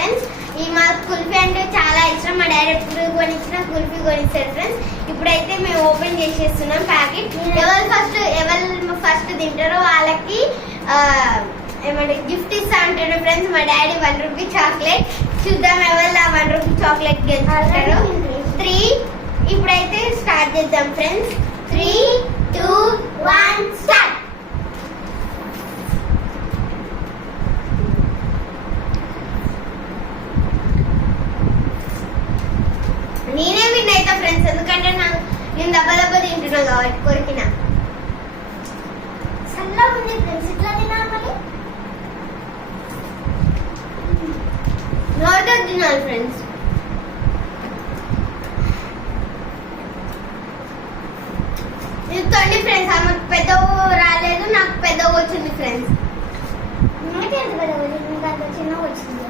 Friends. ఈ మాకు కుల్ఫీ అంటే చాలా ఇష్టం. మా డాడీ ఎప్పుడు కొనిచ్చిన కుల్ఫీ కొనిస్తారు ఫ్రెండ్స్. ఇప్పుడైతే మేము ఓపెన్ చేసేస్తున్నాం ప్యాకెట్. ఎవరు ఫస్ట్ తింటారో వాళ్ళకి ఏమంటే గిఫ్ట్ ఇస్తా అంటారు ఫ్రెండ్స్. మా డాడీ ₹1 చాక్లెట్. చూద్దాం ఎవరు ఆ ₹1 చాక్లెట్ గెలుచుకుంటారు. 3 ఇప్పుడైతే స్టార్ట్ చేద్దాం ఫ్రెండ్స్. 3, 2, 1 స్టార్ట్. నేనే విన్ అవుతా ఫ్రెండ్స్, ఎందుకంటే నేను దెబ్బ తింటున్నా కాబట్టి. కొరికిన సన్నగా ఉంది ఫ్రెండ్స్. ఇట్లా తినాలి, నోట తినాలి ఫ్రెండ్స్. ఇది తొండి ఫ్రెండ్స్. ఆమెకు పెద్ద రాలేదు, నాకు పెద్ద వచ్చింది ఫ్రెండ్స్. నాకే ఎంత పెద్ద వచ్చింది, ఇంకా అంత చిన్నగా వచ్చింది.